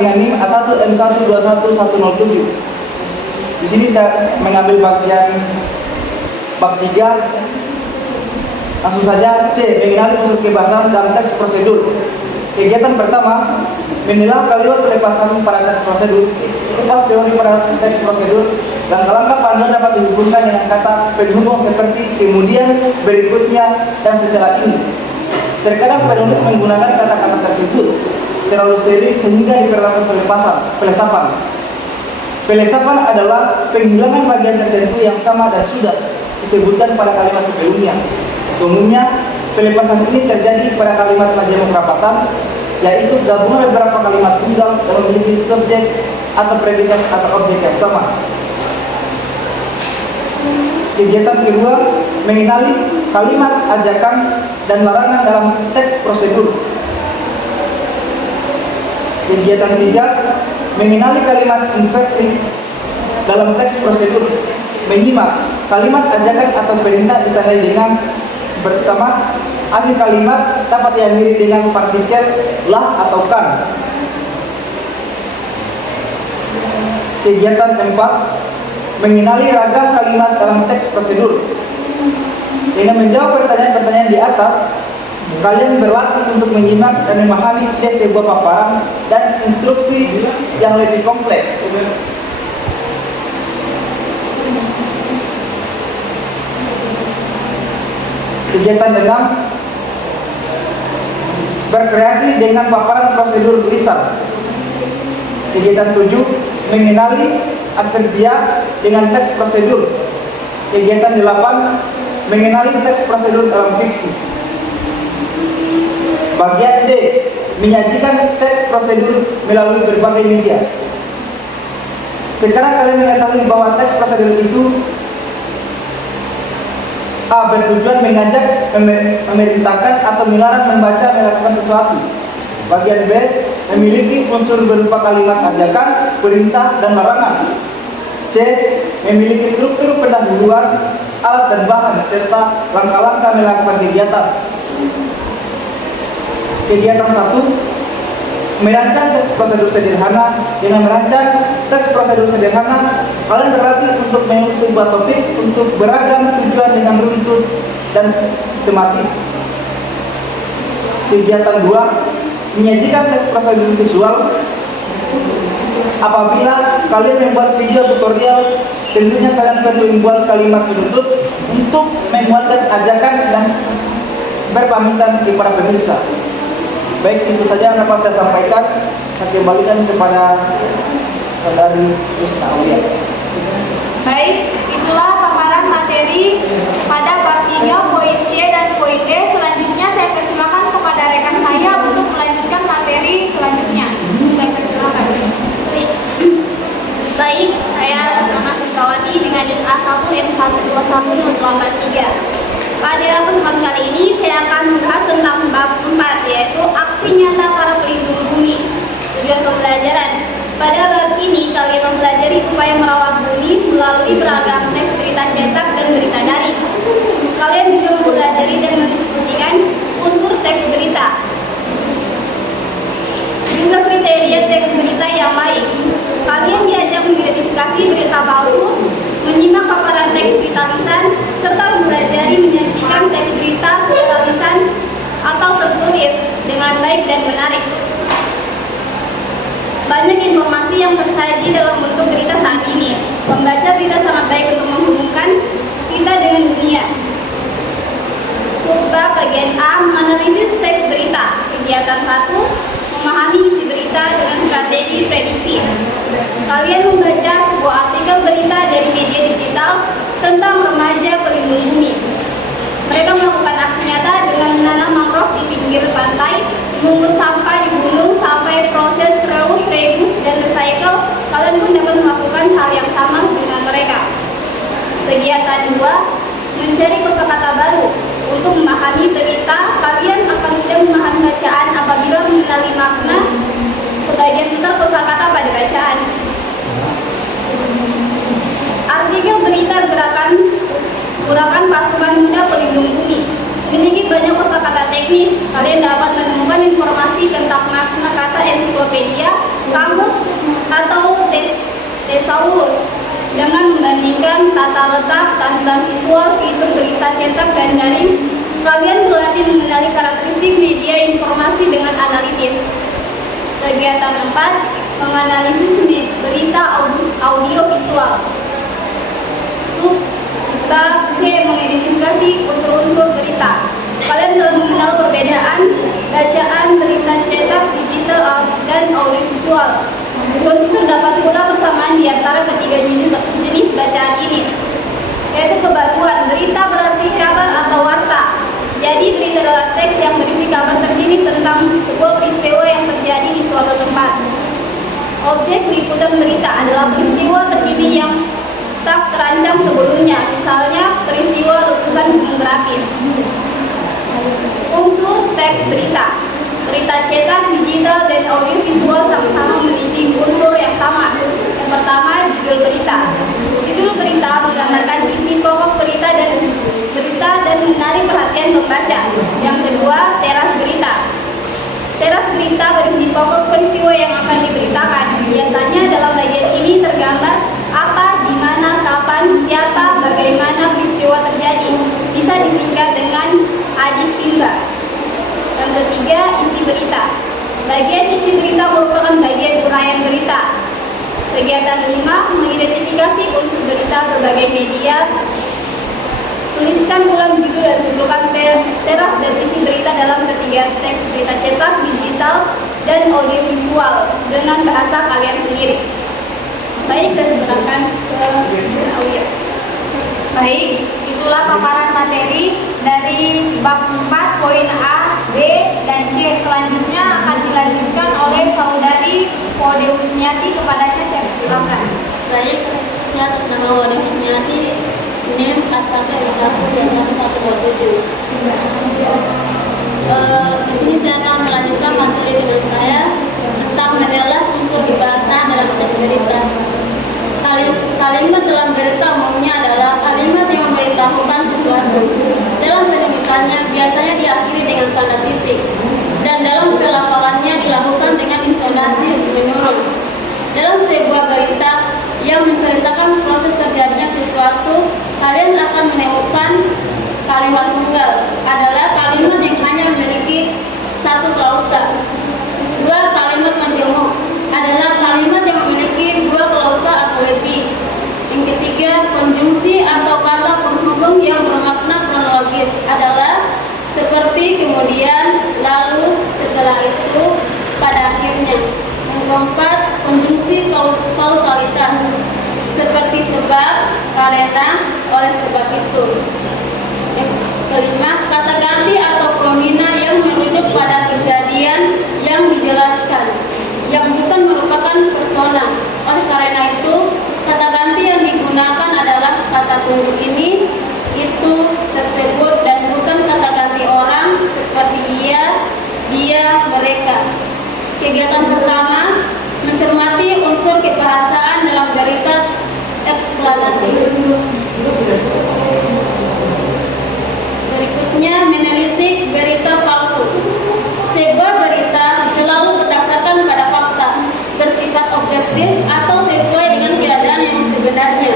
dengan NIM A1M121107. Di sini saya mengambil bagian bab 3. Langsung saja. C. Mengenali unsur kebahasan dalam teks prosedur. Kegiatan pertama, menilai kalimat pelepasan pada teks prosedur. Kupas teori pada teks prosedur. Langkah-langkah panduan dapat dihubungkan dengan kata penghubung seperti kemudian, berikutnya, dan setelah ini. Terkadang penulis menggunakan kata-kata tersebut terlalu sering sehingga diperlukan pelesapan. Pelesapan adalah penghilangan bagian tertentu yang sama dan sudah disebutkan pada kalimat sebelumnya. Umumnya, pelepasan ini terjadi pada kalimat majemuk rapatan, yaitu gabungan beberapa kalimat tunggal yang memiliki subjek atau predikat atau objek yang sama. Kegiatan kedua, mengenali kalimat ajakan dan larangan dalam teks prosedur. Kegiatan ketiga, mengenali kalimat inversi dalam teks prosedur. Menyimak kalimat ajakan atau perintah ditandai dengan pertama, akhir kalimat dapat diakhiri dengan partikel lah atau kan. Kegiatan keempat, mengenali ragam kalimat dalam teks prosedur. Dengan menjawab pertanyaan-pertanyaan di atas, kalian berlatih untuk menyimak dan memahami ide sebuah paparan dan instruksi yang lebih kompleks. Kegiatan 6, berkreasi dengan paparan prosedur tulisan. Kegiatan 7, mengenali adverbia dengan teks prosedur. Kegiatan 8, mengenali teks prosedur dalam fiksi. Bagian D, menyajikan teks prosedur melalui berbagai media. Sekarang kalian mengetahui bahwa teks prosedur itu A. Bertujuan mengajak, memerintahkan atau melarang membaca melakukan sesuatu. Bagian B. Memiliki unsur berupa kalimat ajakan, perintah, dan larangan. C. Memiliki struktur pendahuluan, alat dan bahan, serta langkah-langkah melakukan kegiatan. Kegiatan 1, merancang teks prosedur sederhana. Dengan merancang teks prosedur sederhana, kalian berlatih untuk menulis sebuah topik untuk beragam tujuan dengan runtut dan sistematis. Kegiatan 2, menyajikan teks prosedur visual. Apabila kalian membuat video tutorial, tentunya kalian perlu membuat kalimat penutup untuk menguatkan ajakan dan berpamitan kepada pemirsa. Baik, itu saja yang dapat saya sampaikan. Saya kembalikan kepada Saudari Krisna Aulia. Baik, itulah paparan materi pada bab 3 poin C dan poin D. Selanjutnya saya persilakan kepada rekan saya untuk melanjutkan materi selanjutnya. Saya persilakan. Baik, saya Rasana Sisrawati dengan NIM A1M121083. Pada kesempatan kali ini saya akan membahas tentang bab 4, yaitu aksi nyata para pelindung bumi. Tujuan pembelajaran. Pada bab ini kalian mempelajari upaya merawat bumi melalui beragam teks berita cetak dan berita daring. Kalian juga mempelajari dan mendiskusikan unsur teks berita. Juga kriteria teks berita yang baik. Kalian diajak mengidentifikasi berita palsu, menyimak paparan teks berita lisan, serta mempelajari menyajikan teks berita secara lisan atau tertulis dengan baik dan menarik. Banyak informasi yang tersaji dalam bentuk berita saat ini. Membaca berita sangat baik untuk menghubungkan kita dengan dunia. Subbab bagian A, menganalisis teks berita. Kegiatan 1, memahami isi berita dengan strategi prediksi. Kalian membaca sebuah artikel berita dari media digital tentang remaja pelindung bumi. Mereka melakukan aksi nyata dengan menanam mangrove di pinggir pantai, memungut sampah di gunung sampai proses reuse, reuse, dan recycle. Kalian pun dapat melakukan hal yang sama dengan mereka. Kegiatan 2, mencari kosakata baru. Untuk memahami berita, kalian akan mudah memahami bacaan apabila mengenali makna sebagian besar kosakata pada bacaan. Artikel berita gerakan pasukan muda pelindung bumi. Memiliki banyak kosakata teknis. Kalian dapat menemukan informasi tentang makna kata ensiklopedia, kamus atau thesaurus dengan membandingkan tata letak, tampilan visual, fitur berita cetak dan daring. Kalian berlatih mengenali karakteristik media informasi dengan analitis. Kegiatan 4, menganalisis berita audio visual. Subta C, mengidentifikasi unsur-unsur berita. Kalian telah mengenal perbedaan bacaan berita cetak, digital, dan audiovisual. Terdapat pula persamaan di antara ketiga jenis bacaan ini, yaitu kebaruan. Berita berarti kabar atau warta. Jadi berita adalah teks yang berisi kabar terkini tentang sebuah peristiwa yang terjadi di suatu tempat. Objek liputan berita adalah peristiwa terkini yang tak terancang sebelumnya, misalnya peristiwa letusan gunung berapi. Unsur teks berita. Berita cetak, digital, dan audiovisual sama-sama memiliki unsur yang sama. Yang pertama, judul berita. Judul berita menggambarkan isi pokok berita dan menarik perhatian pembaca. Yang kedua, teras berita. Teras berita berisi pokok peristiwa yang akan diberitakan. Biasanya dalam bagian ini tergambar apa, di mana, kapan, siapa, bagaimana peristiwa terjadi. Bisa disingkat dengan adjektiva. Yang ketiga, isi berita. Bagian isi berita merupakan bagian uraian berita. Kegiatan 5, mengidentifikasi unsur berita berbagai media. Tuliskan ulang judul dan simpulkan teras dan isi berita dalam ketiga teks berita cetak, digital, dan audiovisual dengan bahasa kalian sendiri. Baik, saya serahkan ke audio. Baik, itulah paparan materi dari bab 4 poin A, B, dan C. Selanjutnya akan dilanjutkan oleh saudari Wode Husniati. Kepadanya saya persilakan. Baik, saya atas nama Wode Husniati, NIM A121-1127. Di sini saya akan melanjutkan materi dengan saya tentang menelaah unsur kebahasaan dalam teks berita. Kalimat dalam berita umumnya adalah kalimat yang memberitahukan sesuatu. Dalam penulisannya biasanya diakhiri dengan tanda titik, dan dalam pelafalannya dilakukan dengan intonasi menurun. Dalam sebuah berita yang menceritakan proses terjadinya sesuatu, kalian akan menemukan kalimat tunggal adalah kalimat yang hanya memiliki satu klausa. Dua kalimat menjemuk adalah kalimat yang memiliki dua klausa atau lebih. Yang ketiga, konjungsi atau kata penghubung yang bermakna kronologis adalah seperti kemudian, lalu, setelah itu, pada akhirnya. Yang keempat, konjungsi kausalitas seperti sebab, karena, oleh sebab itu. Yang kelima, kata ganti atau promina yang merujuk pada kejadian yang dijelaskan, yang bukan merupakan persona. Oleh karena itu, kata ganti yang digunakan adalah kata tunjuk ini, itu, tersebut, dan bukan kata ganti orang seperti ia, dia, mereka. Kegiatan pertama, mencermati unsur kebahasaan dalam berita eksplanasi. Berikutnya, menelisik berita palsu. Sebuah berita selalu berdasarkan pada fakta, bersifat objektif atau sesuai dengan keadaan yang sebenarnya.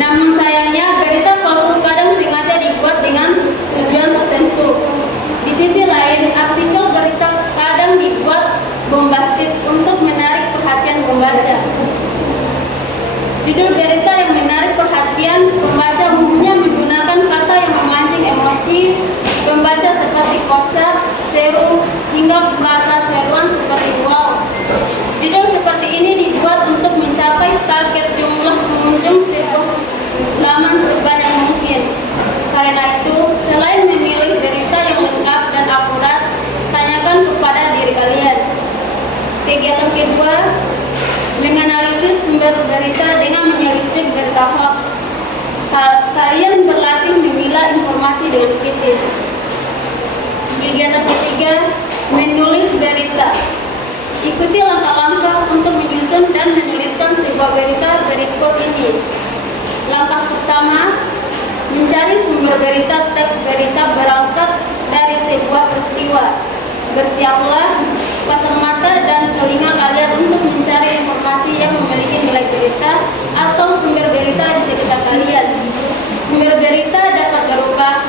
Namun sayangnya, berita palsu kadang sengaja dibuat dengan tujuan tertentu. Di sisi lain, artikel berita kadang dibuat bombastis untuk menarik perhatian pembaca. Judul berita yang menarik perhatian pembaca umumnya menggunakan kata yang memancing emosi pembaca seperti kocak, seru, hingga merasa seruan seperti wow. Judul seperti ini dibuat untuk mencapai target jumlah pengunjung sebuah laman sebanyak mungkin. Karena itu, selain memilih berita yang lengkap dan akurat, tanyakan kepada diri kalian. Kegiatan kedua, menganalisis sumber berita dengan menyelisih berita hoax. Kalian berlatih memilah informasi dengan kritis. Kegiatan ketiga, menulis berita. Ikuti langkah-langkah untuk menyusun dan menuliskan sebuah berita berikut ini. Langkah pertama, mencari sumber berita. Teks berita berangkat dari sebuah peristiwa. Bersiaplah pasang mata dan telinga kalian untuk mencari informasi yang memiliki nilai berita atau sumber berita di sekitar kalian. Sumber berita dapat berupa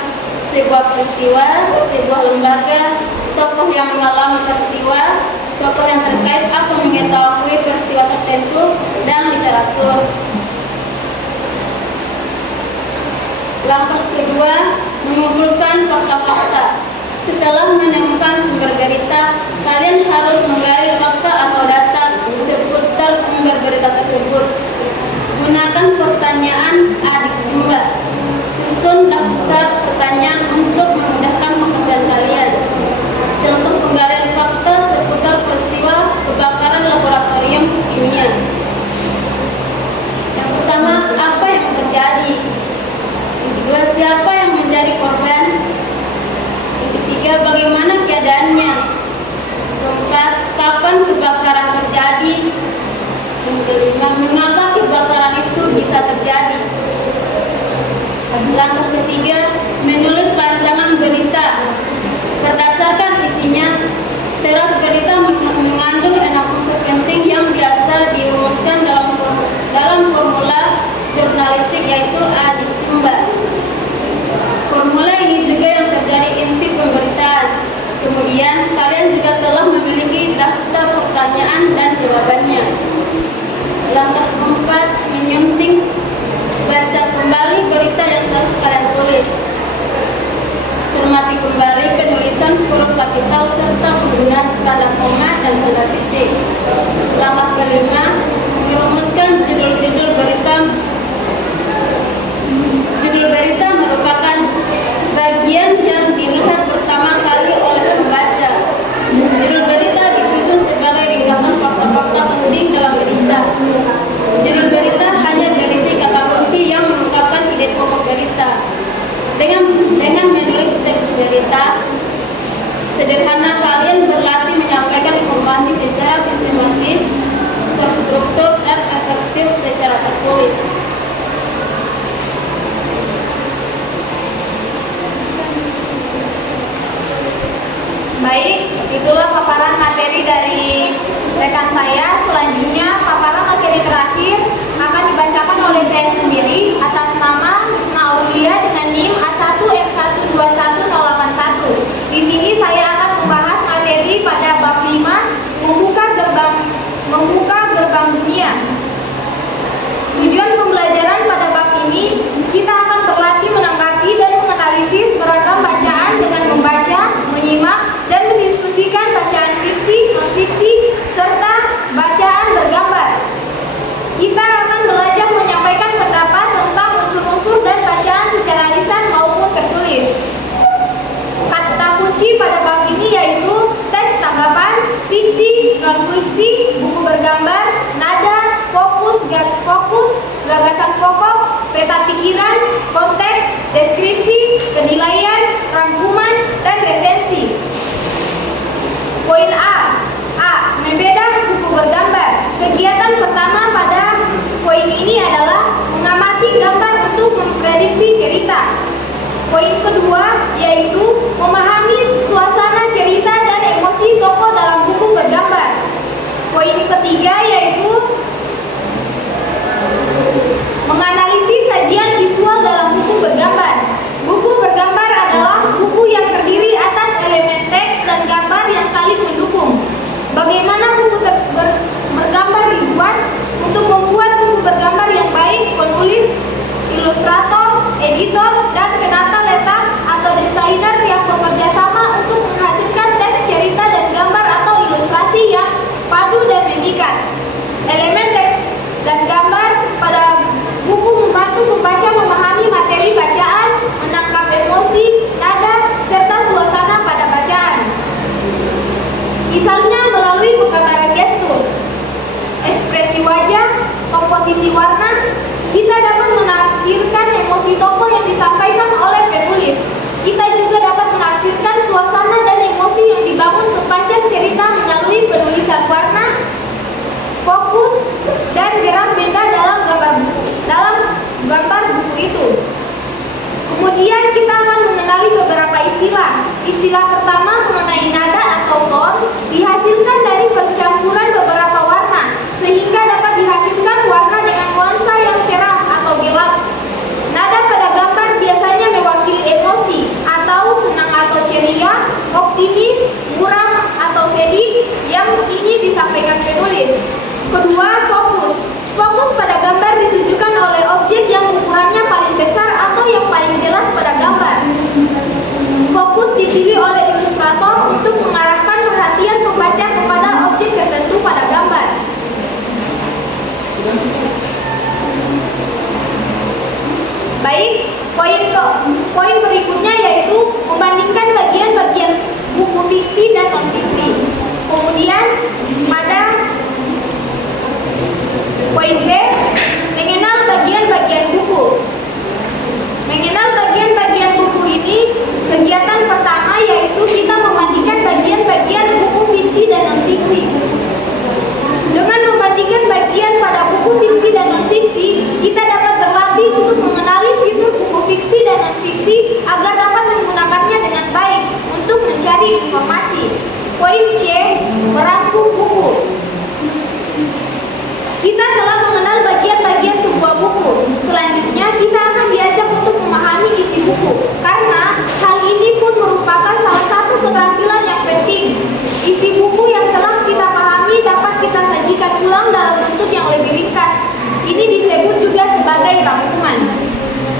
sebuah peristiwa, sebuah lembaga, tokoh yang mengalami peristiwa, tokoh yang terkait atau mengetahui peristiwa tertentu, dan literatur. Langkah kedua, mengumpulkan fakta-fakta. Setelah menemukan sumber berita, kalian harus menggali fakta atau data seputar sumber berita tersebut. Gunakan pertanyaan adik sumber. Susun daftar pertanyaan untuk memudahkan pekerjaan kalian. Contoh penggalian fakta seputar peristiwa kebakaran laboratorium kimia. Yang pertama, apa yang terjadi? Yang kedua, siapa yang menjadi korban? Yang ketiga, bagaimana keadaannya? Keempat, kapan kebakaran terjadi? Yang kelima, mengapa kebakaran itu bisa terjadi? Langkah ketiga, menulis rancangan berita. Berdasarkan isinya, teras berita mengandung 6 unsur penting yang biasa dirumuskan dalam formula jurnalistik, yaitu adik sumber. Formula ini juga yang terjadi inti pemberitaan. Kemudian, kalian juga telah memiliki daftar pertanyaan dan jawabannya. Langkah keempat, menyunting. Baca kembali berita yang telah kalian tulis. Cermati kembali penulisan huruf kapital serta penggunaan tanda koma dan tanda titik. Langkah kelima, merumuskan judul-judul berita. Judul berita merupakan bagian yang dilihat pertama kali oleh pembaca. Judul berita disusun sebagai ringkasan fakta-fakta penting dalam berita. Judul berita hanya berisi kata kunci yang mengungkapkan ide pokok berita. Dengan menulis teks berita sederhana, kalian berlatih menyampaikan informasi secara sistematis, terstruktur, dan efektif secara tertulis. Baik, itulah paparan materi dari rekan saya. Selanjutnya, paparan materi terakhir akan dibacakan oleh saya sendiri atas nama Husna Aulia dengan NIM A1M121081. Di sini saya akan membahas materi pada bab 5, membuka gerbang dunia. Tujuan pembelajaran pada bab ini, kita akan berlatih menanggapi dan menganalisis beragam bacaan dengan membaca, menyimak, dan mendiskusikan bacaan fiksi, non-fiksi, serta bacaan bergambar. Kita akan belajar menyampaikan pendapat tentang unsur-unsur dan bacaan secara lisan maupun tertulis. Kata kunci pada bab ini yaitu teks tanggapan, fiksi, non-fiksi, buku bergambar, nada, fokus, gagasan pokok, peta pikiran, konteks, deskripsi, penilaian, rangkuman, dan resensi. Poin A. Membedah buku bergambar. Kegiatan pertama pada poin ini adalah mengamati gambar untuk memprediksi cerita. Poin kedua yaitu memahami suasana cerita dan emosi tokoh dalam buku bergambar. Poin ketiga yaitu menganalisis sajian visual dalam buku bergambar. Buku bergambar adalah buku yang terdiri atas elemen teks dan gambar yang saling mendukung. Bagaimana buku bergambar dibuat? Untuk membuat buku bergambar yang baik, penulis, ilustrator, editor, dan penata letak atau desainer yang bekerja sama untuk menghasilkan teks cerita dan gambar atau ilustrasi yang padu dan mengikat. Elemen teks dan gambar pada buku membantu pembaca memahami materi bacaan, menangkap emosi, nada, serta suasana pada bacaan. Misalnya melalui penggambaran gestur, ekspresi wajah, komposisi warna, kita dapat menafsirkan emosi tokoh yang disampaikan oleh penulis. Kita juga dapat menafsirkan suasana dan emosi yang dibangun sepanjang cerita melalui penulisan warna, fokus, dan gerak benda dalam gambar buku itu. Kemudian kita akan mengenali beberapa istilah. Istilah pertama mengenai nada atau ton dihasilkan Baik, poin berikutnya yaitu membandingkan bagian-bagian buku fiksi dan non-fiksi. Kemudian pada poin B, mengenal bagian-bagian buku. Mengenal bagian-bagian buku ini, kegiatan pertama yaitu kita membandingkan bagian-bagian buku fiksi dan non-fiksi. Dengan membandingkan bagian pada buku fiksi dan non-fiksi, kita dapat berlatih untuk mengenali fitur buku fiksi dan non-fiksi agar dapat menggunakannya dengan baik untuk mencari informasi. Poin C, merangkum buku. Kita telah mengenal bagian-bagian sebuah buku. Selanjutnya, kita akan diajak untuk memahami isi buku. Karena hal ini pun merupakan salah satu keterampilan yang penting. Isi buku yang telah kita pahami dapat kita sajikan ulang dalam bentuk yang lebih ringkas. Ini disebut juga sebagai rangkuman.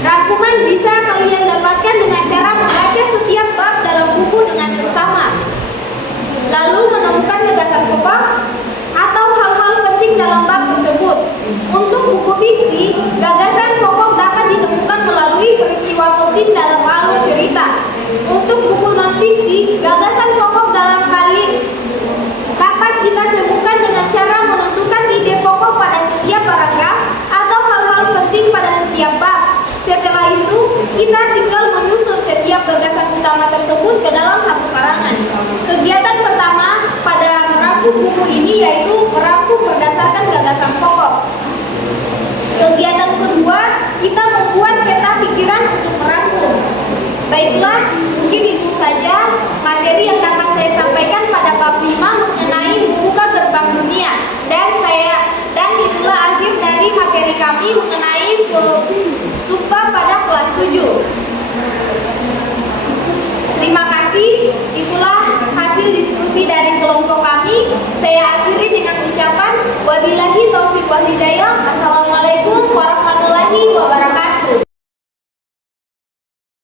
Rangkuman bisa kalian dapatkan dengan cara membaca setiap bab dalam buku dengan seksama, lalu menemukan gagasan pokok atau hal-hal penting dalam bab tersebut. Untuk buku fiksi, gagasan pokok dapat ditemukan melalui peristiwa penting dalam alur cerita. Untuk buku non-fiksi, gagasan pokok dalam kali dapat kita temukan dengan cara menentukan ide pokok pada setiap paragraf atau hal-hal penting pada setiap bab. Setelah itu, kita tinggal menyusun setiap gagasan utama tersebut ke dalam satu karangan. Kegiatan pertama pada merangkum buku ini yaitu merangkum berdasarkan gagasan pokok. Kegiatan kedua, kita membuat peta pikiran untuk merangkum. Baiklah, mungkin itu saja materi yang dapat saya sampaikan pada bab 5 mengenai membuka gerbang dunia. Dan itulah akhir dari materi kami mengenai subbab pada kelas 7. Terima kasih, itulah hasil diskusi dari